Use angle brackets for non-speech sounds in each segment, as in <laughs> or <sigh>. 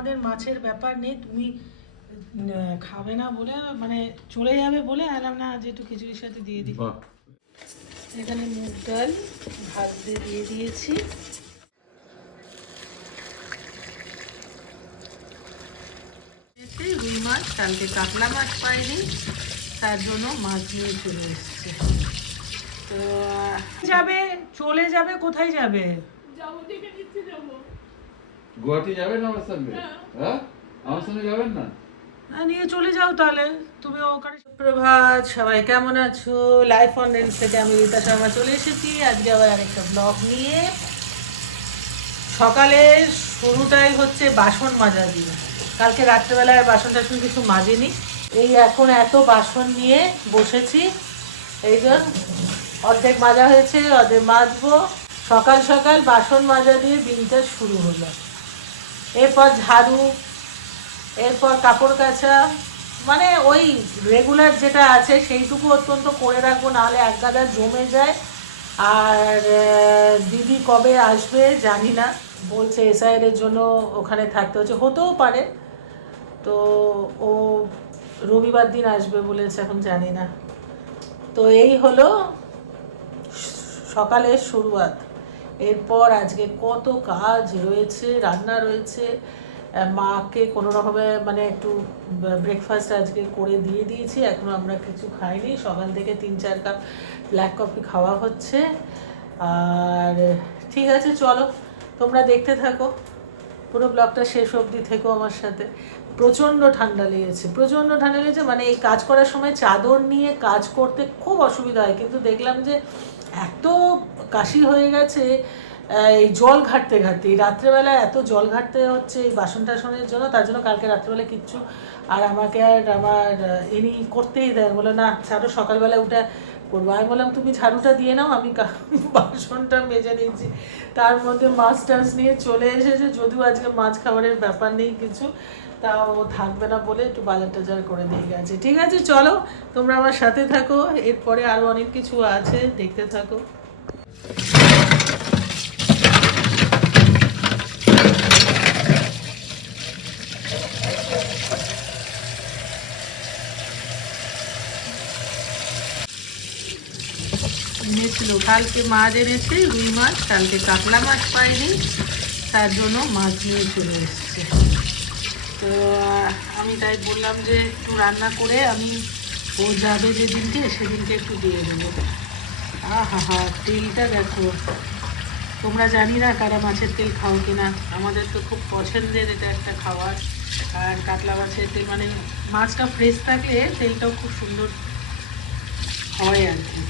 আমাদের মাছের ব্যাপার নেই তুমি খাবে না বলে মানে চলে যাবে বলে আলাম না আজ একটু খিচুড়ির সাথে দিয়ে দিই। এখানে মুগ ডাল ভাত দিয়ে দিয়ে দিয়েছি রুই মাছ কালকে কাতলা মাছ পাইনি তার জন্য মাছ নিয়ে চলে এসছে। তো যাবে চলে যাবে কোথায় যাবে। গুয়াহাটি যাবেন আমার সঙ্গে হ্যাঁ? আমার সঙ্গে যাবেন না? হ্যাঁ, নিয়ে চলে যাও তাহলে। তুমি ওখানে প্রভাত সবাই কেমন আছো? লাইফ অন রেন্স থেকে আমি রীতা শর্মা চলে এসেছি। আজকে আবার আরেকটা ব্লগ নিয়ে। সকালে শুরুটাই হচ্ছে বাসন মাজা দিয়ে। কালকে রাত্রেবেলায় বাসন টাসন কিছু মাজিনি। এই এখন এত বাসন নিয়ে বসেছি। এই জন্য অর্ধেক মাজা হয়েছে অর্ধেক মাজবো। সকাল সকাল বাসন মাজা দিয়ে দিনটা শুরু হলো। এরপর ঝাড়ু, এরপর কাপড় কাচা মানে ওই রেগুলার যেটা আছে সেইটুকু অত্যন্ত করে রাখব, নাহলে এক গাদা জমে যায়। আর দিদি কবে আসবে জানি না। বলছে এসআইয়ের জন্য ওখানে থাকতে হচ্ছে। হতেও পারে। তো ও রবিবার দিন আসবে বলেছে, এখন জানি না। তো এই হলো সকালের শুরুয়াত। এরপর আজকে কত কাজ রয়েছে, রান্না রয়েছে। মাকে কোনো রকমে মানে একটু ব্রেকফাস্ট আজকে করে দিয়ে দিয়েছি এখনও আমরা কিছু খাইনি। সকাল থেকে তিন চার কাপ ব্ল্যাক কফি খাওয়া হচ্ছে। আর ঠিক আছে, চলো, তোমরা দেখতে থাকো। পুরো ব্লগটা শেষ অবধি থেকো আমার সাথে। প্রচণ্ড ঠান্ডা লেগেছে। প্রচণ্ড ঠান্ডা লেগেছে মানে এই কাজ করার সময় চাদর নিয়ে কাজ করতে খুব অসুবিধা হয়। কিন্তু দেখলাম যে এত কাশি হয়ে গেছে এই জল ঘাটতে ঘাটতে। এই রাত্রেবেলা এত জল ঘাটতে হচ্ছে এই বাসন টাসনের জন্য, তার জন্য কালকে রাত্রেবেলা কিচ্ছু আর আমাকে আর আমার ইনি করতেই দেয়। বলে না, ছাড়ো, সকালবেলা উঠে করব। আমি বললাম, তুমি ঝাড়ুটা দিয়ে নাও, আমি <laughs> বাসনটা মেজে নিচ্ছি তার মধ্যে মাছ টাছ নিয়ে চলে এসেছে। যদিও আজকে মাছ খাবারের ব্যাপার নেই কিছু তাও ও থাকবে না বলে একটু বাজার টাজার করে দিয়ে গেছে। ঠিক আছে, চলো, তোমরা আমার সাথে থাকো। এরপরে আরও অনেক কিছু আছে, দেখতে থাকো। এনেছিল। কালকে মাছ এনেছে, রুই মাছ, কালকে কাতলা মাছ পাইনি, তার জন্য মাছ নিয়ে চলে এসছে। তো, আমি তাই বললাম যে একটু রান্না করে আমি ও যাবে যেদিনকে, সেদিনকে একটু দিয়ে দেবো। আহা হা, তেলটা দেখো। তোমরা জানি না কারা মাছের তেল খাও কিনা। আমাদের তো খুব পছন্দের এটা একটা খাবার। আর কাতলা মাছের তেল মানে মাছটা ফ্রেশ থাকলে তেলটাও খুব সুন্দর হয় আর কি।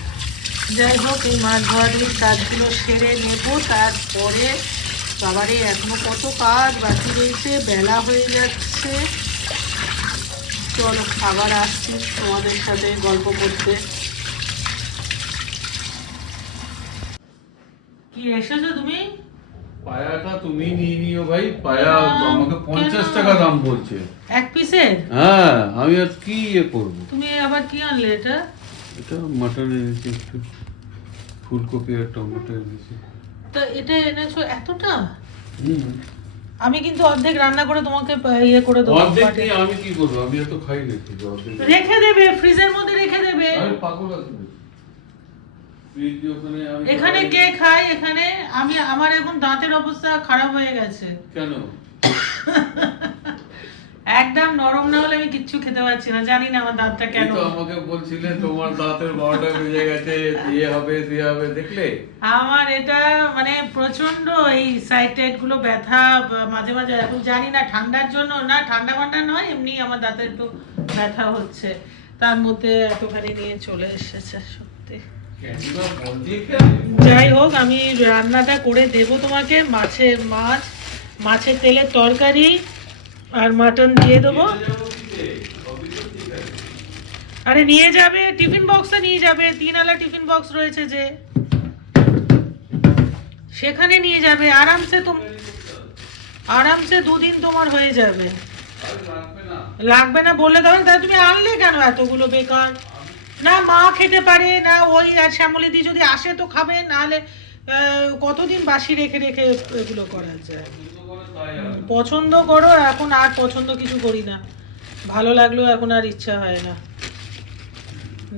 যাই হোক, এই মাছ ধোয়াধুয়ির কাজগুলো সেরে নেব। তারপরে বাবারে এখনও কত কাজ বাকি রয়েছে বেলা হয়ে যাচ্ছে। চলো আবার আসছি তোমাদের সাথে গল্প করতে। কি এসেছ তুমি? পায়াটা তুমি নিয়ে নিও ভাই পায়া আমাকে পঞ্চাশ টাকা দাম বলছে। এক পিসের? হ্যাঁ আমি আর কি ইয়ে করব? তুমি আবার কি আনলে এটা? এটা মাটন এনেছি একটু ফুলকপি আর টমেটো এনেছি। তা এটা এনেছো এতটা? আমি কিন্তু অর্ধেক রান্না করে তোমাকে ইয়ে করে দেবো অর্ধেক নিয়ে আমি কি করব? আমি এত খাই যে রেখে দেবে ফ্রিজের মধ্যে রেখে দেবে। আমি পাগল আছি এখানে কে খায় এখানে? আমি আমার এখন দাঁতের অবস্থা খারাপ হয়ে গেছে। কেন? <laughs> একদম নরম না হলে আমি কিচ্ছু খেতে পারছি না। জানি না আমার দাঁতটা কেন। তো আমাকে বলছিলে তোমার দাঁতের বারোটা বেজে গেছে ইয়ে হবে দিয়ে হবে দেখলে? আমার এটা মানে প্রচণ্ড এই সাইড টাইডগুলো ব্যথা মাঝে মাঝে এখন জানি না ঠান্ডার জন্য না ঠান্ডা ফান্ডা নয় এমনি আমার দাঁতে একটু ব্যথা হচ্ছে। তার মধ্যে এতখানি নিয়ে চলে এসেছে সত্যি। দিয়ে যাই হোক আমি রান্নাটা করে দেব তোমাকে। মাছের মাছ মাছের তেলের তরকারি আর মাটন দিয়ে দেবো। আরে নিয়ে যাবে টিফিন বক্সে নিয়ে যাবে। তিন আলা টিফিন বক্স রয়েছে যে। সেখানে নিয়ে যাবে। আরামসে তো আরামসে দুদিন তোমার হয়ে যাবে। লাগবে না। বলে তখন তাহলে তুমি আনলে কেন এতগুলো বেকার? না মা খেতে পারে না ওই আর শ্যামলিদি যদি আসে তো খাবে নাহলে কতদিন বাসি রেখে রেখে এগুলো করা যায়? পছন্দ করো এখন আর পছন্দ কিছু করি না। ভালো লাগলেও এখন আর ইচ্ছা হয় না।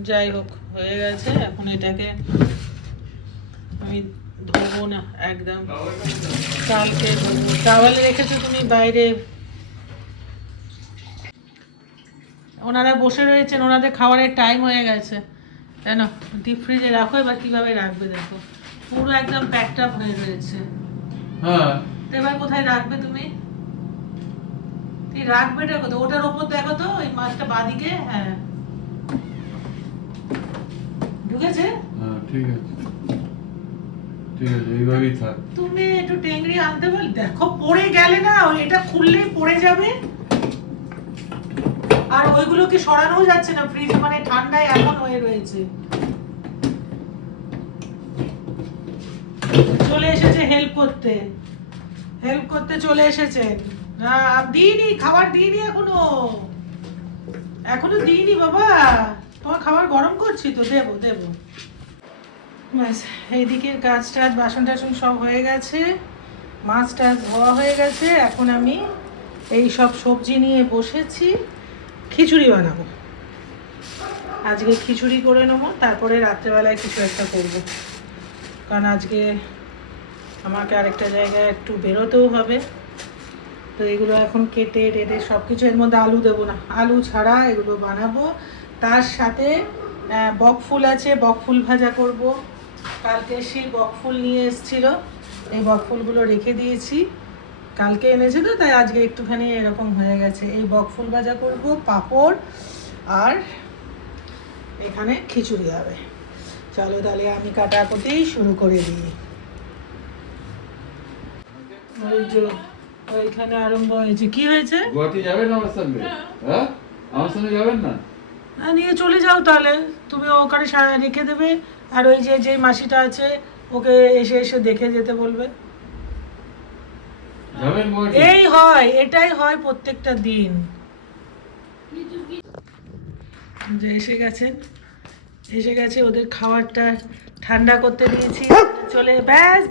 যাই হোক হয়ে গেছে এখন এটাকে আমি ধোবো না একদম। কালকে ধোবো। টাওয়ালে রেখেছো তুমি বাইরে? ওনারা বসে রয়েছেন ওনাদের খাওয়ারের টাইম হয়ে গেছে। কেন? ডিপ ফ্রিজে রাখো এবার কীভাবে রাখবে দেখো। পুরো একদম প্যাকড আপ হয়ে রয়েছে। হ্যাঁ। তো এবার কোথায় রাখবে তুমি? তুই রাখবে এটা কোথায়? ওটার ওপর দেখো তো ওই মাছটা বাদিকে হ্যাঁ। ঢুকেছে? হ্যাঁ ঠিক আছে। ঠিক আছে এইভাবেই থাক। তুমি একটু টেংরি আনতে বল দেখো পড়ে গেলে না এটা খুললেই পড়ে যাবে। আর ওইগুলোকে সরানো যাচ্ছে না? ফ্রিজে মানে ঠান্ডায় এমন হয়ে রয়েছে। চলে এসেছে হেল্প করতে। হেল্প করতে চলে এসেছেন না দিইনি, খাবার দিইনি এখনও। এখনও দিইনি বাবা। তোমার খাবার গরম করছি তো, দেবো দেবো। ব্যাস এইদিকের কাজ টাজ বাসন টাসন সব হয়ে গেছে। মাছ টাছ ধোয়া হয়ে গেছে। এখন আমি এই সব সবজি নিয়ে বসেছি। খিচুড়ি বানাবো। আজকে খিচুড়ি করে নেব, তারপরে রাত্রেবেলায় কিছু একটা করব। কারণ আজকে আমাকে আরেকটা জায়গায় একটু বেরোতেও হবে। তো এগুলো এখন কেটে টেটে সব কিছু এর মধ্যে আলু দেবো না। আলু ছাড়া এগুলো বানাবো। তার সাথে বকফুল আছে বকফুল ভাজা করব। কালকে সেই বকফুল নিয়ে এসেছিল। এই বকফুলগুলো রেখে দিয়েছি। কালকে এনেছে তো, তাই আজকে একটুখানি এরকম হয়ে গেছে। এই বকফুল ভাজা করব, পাঁপড় আর এখানে খিচুড়ি হবে। চলো তাহলে আমি কাটাকুটি শুরু করে দিই। ওই যে ওইখানে আরম্ভ হয়েছে। কি হয়েছে? গুয়াহাটি যাবেন আমার সঙ্গে? হ্যাঁ? আমার সঙ্গে যাবেন না? নিয়ে চলে যাও তাহলে। তুমি ওখানে রেখে দেবে। আর ওই যে যে মাসিটা আছে ওকে এসে এসে দেখে যেতে বলবে। এই হয় এটাই হয় প্রত্যেকটা দিন। যে এসে গেছেন এসে গেছে ওদের খাবারটা ঠান্ডা করতে দিয়েছি। চলে ব্যাস।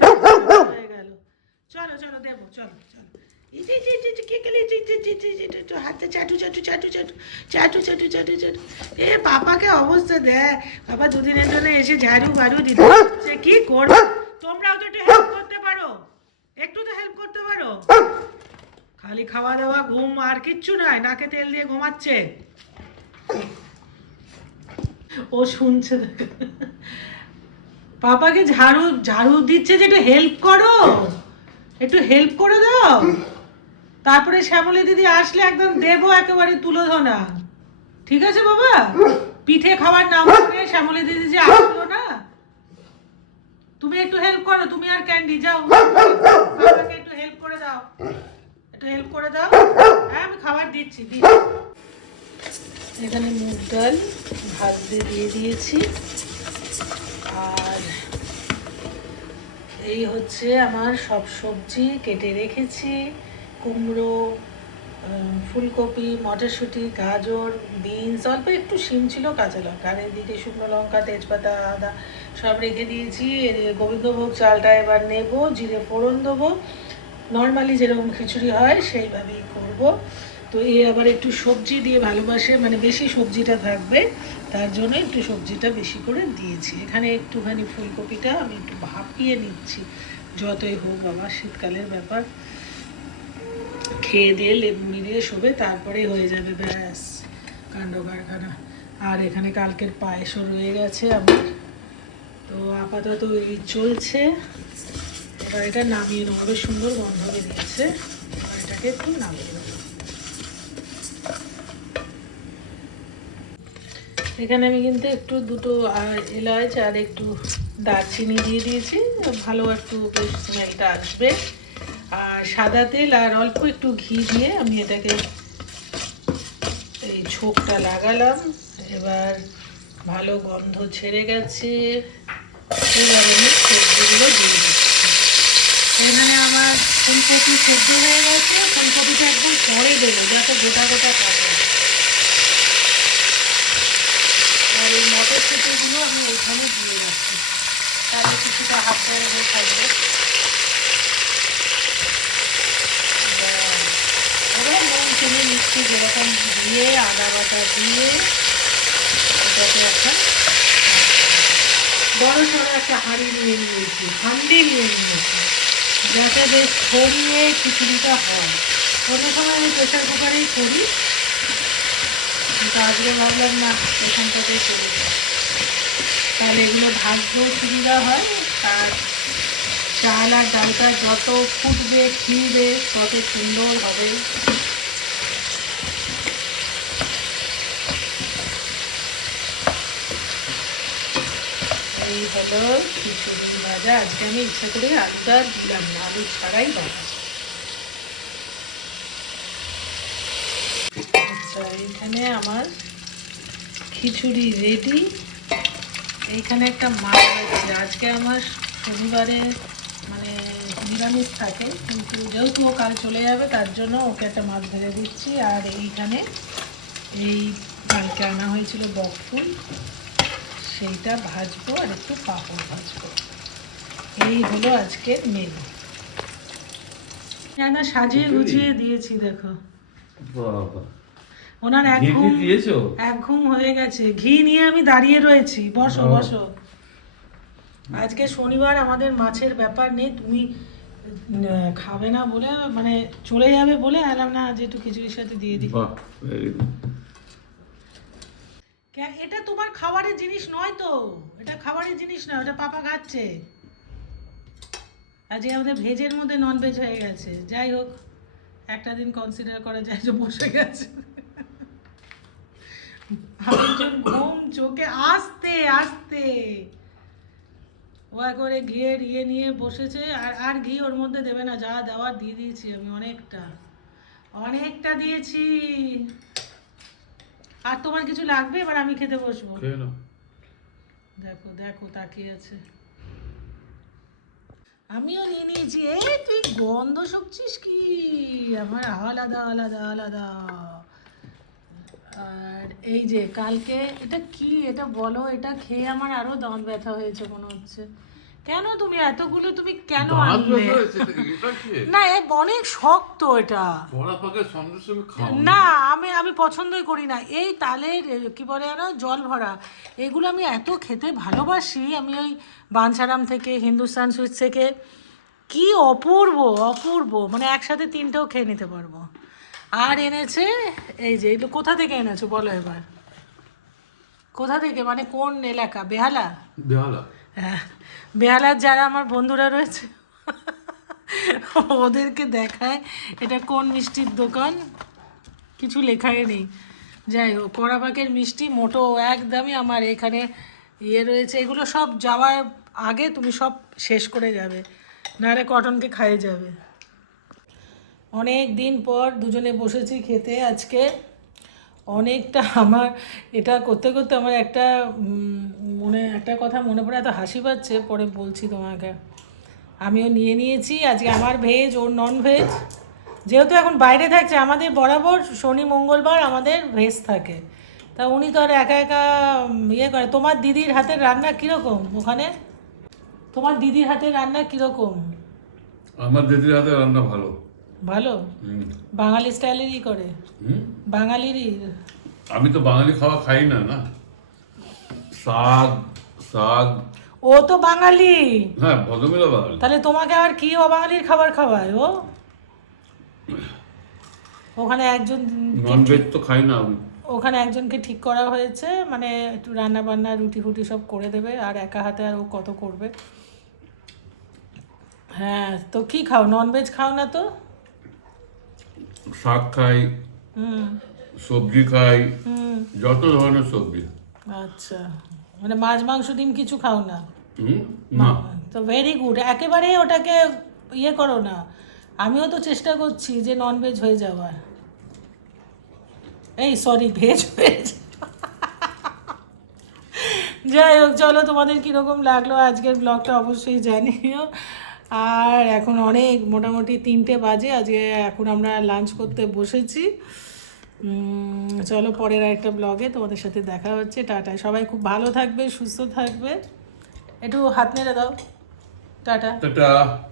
চলো চলো, দেবো, চলো চলো। খালি খাওয়া দাওয়া, ঘুম আর কিচ্ছু নাই নাকে তেল দিয়ে ঘুমাচ্ছে। ও শুনছে। পাপাকে ঝাড়ু ঝাড়ু দিচ্ছে যে একটু হেল্প করো। একটু হেল্প করে দাও। তারপরে শ্যামলী দিদি আসলে একদম দেবো একেবারে তুলো ধনা ঠিক আছে বাবা? পিঠে খাবার নাম শ্যামলী দিদি যে আসলো না। তুমি একটু হেল্প করো, তুমি আর ক্যান্ডি যাও। বাবাকে একটু হেল্প করে দাও। একটু হেল্প করে দাও। হ্যাঁ আমি খাবার দিচ্ছি এখানে মুগ ডাল ভাত দিয়ে দিয়েছি। আর এই হচ্ছে আমার সব সবজি কেটে রেখেছি। কুমড়ো ফুলকপি, মটরশুঁটি, গাজর, বিনস, অল্প একটু শিম ছিল, কাঁচা লঙ্কা। আর এদিকে শুকনো লঙ্কা, তেজপাতা, আদা সব রেখে দিয়েছি। এদিকে গোবিন্দভোগ চালটা এবার নেব, জিরে ফোড়ন দেবো। নর্মালি যেরকম খিচুড়ি হয়, সেইভাবেই করব। তো এ আবার একটু সবজি দিয়ে ভালোবাসে মানে বেশি সবজিটা থাকবে। তার জন্য একটু সবজিটা বেশি করে দিয়েছি। এখানে একটুখানি ফুলকপিটা আমি একটু ভাপিয়ে নিচ্ছি। যতই হোক বাবা, শীতকালের ব্যাপার। খেয়ে দিয়ে লেবু মিলিয়ে শোবে, তারপরেই হয়ে যাবে ব্যাস, কাণ্ড কারখানা। আর এখানে কালকের পায়েসও রয়ে গেছে আমার। তো আপাতত এই চলছে। এবার এটা নামিয়ে নেব। সুন্দর গন্ধ বেরিয়েছে। এটাকে একটু নামিয়ে এখানে আমি কিন্তু একটু দুটো এলাচ আর একটু দারচিনি দিয়ে দিয়েছি। ভালো একটু বেশ স্মেলটা আসবে। আর সাদা তেল আর অল্প একটু ঘি দিয়ে আমি এটাকে এই ছোপটা লাগালাম। এবার ভালো গন্ধ ছেড়ে গেছে। এবার আমি সবজিগুলো দিয়ে দিচ্ছি। এখানে আমার ফুলকপি সেদ্ধ হয়ে গেছে। ফুলকপিটা একদম পরে দেবো যাতে গোটা গোটা থাকে আর এই মটরশুঁটিগুলো আমি ওইখানে দিয়ে রাখছি। তাহলে কিছুটা হাত হয়ে থাকবে। ঠিক এরকম দিয়ে আদা বাটা দিয়ে এটাকে একটা বড় সড়ো একটা হাঁড়ি নিয়ে নিয়েছি হান্ডি নিয়ে নিয়েছি, যাতে বেশ ছড়িয়ে খিচুড়িটা হয়। কোনো সময় আমি প্রেশার কুকারেই করি। কিন্তু আজকে ভাবলাম না, এখানটাতেই করি। তাহলে এগুলো ভাজতেও সুবিধা হয়। আর চাল আর ডালটা যত ফুটবে, খিলবে, তত সুন্দর হবে। এই হলো খিচুড়ি ভাজা। আজকে আমি ইচ্ছা করে আলুটা দিলাম না, আলু ছাড়াই ভাজা আচ্ছা এইখানে আমার খিচুড়ি রেডি এইখানে একটা মাছ আছে আজকে আমার শনিবারে মানে নিরামিষ থাকে কিন্তু যেহেতু ও কাল চলে যাবে তার জন্য ওকে একটা মাছ ভেজে দিচ্ছি। আর এইখানে এই কালকে আনা হয়েছিল বকফুল সেইটা ভাজবো আর একটু পাঁপড় ভাজবো। এই হলো আজকের মেনু না সাজিয়ে গুছিয়ে দিয়েছি দেখো। বাবা। ওনার এক ঘুম দিয়েছ? এক ঘুম হয়ে গেছে। ঘি নিয়ে আমি দাঁড়িয়ে রয়েছি। বসো বসো। আজকে শনিবার আমাদের মাছের ব্যাপার নেই। তুমি খাবে না বলে মানে চলে যাবে বলে এলাম না যে একটু খিচুড়ির সাথে দিয়ে দিই। এটা তোমার খাবারের জিনিস নয় তো? এটা খাবারের জিনিস নয় ওটা পাপা খাচ্ছে। আজকে আমাদের ভেজের মধ্যে নন ভেজ হয়ে গেছে। যাই হোক একটা দিন কনসিডার করা যায় যে বসে গেছে। আরেকজন ঘুম চোখে আসতে আসতে। ও একবারে ঘিয়ের ইয়ে নিয়ে বসেছে আর আর ঘি ওর মধ্যে দেবে না যা দেওয়ার দিয়ে দিয়েছি আমি অনেকটা। অনেকটা দিয়েছি। আর তোমার কিছু লাগবে? এবার আমি খেতে বসবো। দেখো দেখো তাকিয়ে আছে। আমিও নিয়ে নিয়েছি। এই তুই গন্ধ শুকছিস কি? আমার আলাদা আলাদা আলাদা। আর এই যে কালকে এটা কি? এটা বলো এটা খেয়ে আমার আরও দাঁত ব্যথা হয়েছে মনে হচ্ছে। কেন তুমি এতগুলো তুমি কেন আনলে? না এ অনেক শক্ত এটা। না আমি আমি পছন্দই করি না। এই তালের কি বলে জল ভরা। এগুলো আমি এত খেতে ভালোবাসি আমি ওই বাঞ্ছারাম থেকে হিন্দুস্তান সুইটস থেকে। কি অপূর্ব অপূর্ব। মানে একসাথে তিনটেও খেয়ে নিতে পারব। আর এনেছে? এই যে এগুলো কোথা থেকে এনেছো? বলো এবার। কোথা থেকে? মানে কোন এলাকা? বেহালা? বেহালা। হ্যাঁ বেহালার যারা আমার বন্ধুরা রয়েছে ওদেরকে দেখায় এটা কোন মিষ্টির দোকান। কিছু লেখাই নেই। যাই হোক কড়াপাকের মিষ্টি মোটো একদমই আমার এখানে ইয়ে রয়েছে। এগুলো সব যাওয়ার আগে তুমি সব শেষ করে যাবে। নাহলে কটনকে খাইয়ে যাবে। অনেক দিন পর দুজনে বসেছি খেতে আজকে। অনেকটা আমার এটা করতে করতে আমার একটা মনে, একটা কথা মনে পড়ে, এত হাসি পাচ্ছে, পরে বলছি তোমাকে। আমিও নিয়ে নিয়েছি, আজকে আমার ভেজ ওর নন ভেজ যেহেতু এখন বাইরে থাকছে, আমাদের বরাবর শনি, মঙ্গলবার আমাদের ভেজ থাকে। তা উনি তো আর একা একা ইয়ে করে। তোমার দিদির হাতের রান্না কীরকম ওখানে? তোমার দিদির হাতের রান্না কীরকম? আমার দিদির হাতে রান্না ভালো। ভালো? বাঙালি স্টাইলেরই করে। বাঙালিরই। আমি তো বাঙালি খাওয়া খাই না না? শাক শাক ও তো বাঙালি। হ্যাঁ ভদ্রমিলা বাঙালি। তাহলে তোমাকে আর কি অবাঙালির খাবার খাওয়ায় ও? ওখানে একজন নন ভেজ তো খাই না আমি। ওখানে একজনকে ঠিক করা হয়েছে মানে একটু রান্না বান্না রুটি ফুটি সব করে দেবে আর একা হাতে আর ও কত করবে? হ্যাঁ তো কি খাও? ননভেজ খাও না তো? শাক খাই সবজি খাই যত ধরনের সবজি। আচ্ছা। মানে মাছ মাংস ডিম কিছু খাও না? না। তো ভেরি গুড একেবারে ওটাকে ইয়ে করো না। আমিও তো চেষ্টা করছি যে নন ভেজ হয়ে যাওয়ার। এই সরি ভেজ ভেজ যাই হোক চলো তোমাদের কীরকম লাগল আজকের ব্লগটা অবশ্যই জানিও। আর এখন অনেক, মোটামুটি তিনটে বাজে, আজকে এখন আমরা লাঞ্চ করতে বসেছি। চলো পরের একটা ব্লগে তোমাদের সাথে দেখা হচ্ছে। টাটা। সবাই খুব ভালো থাকবে, সুস্থ থাকবে। একটু হাত নেড়ে দাও। টাটা। টাটা।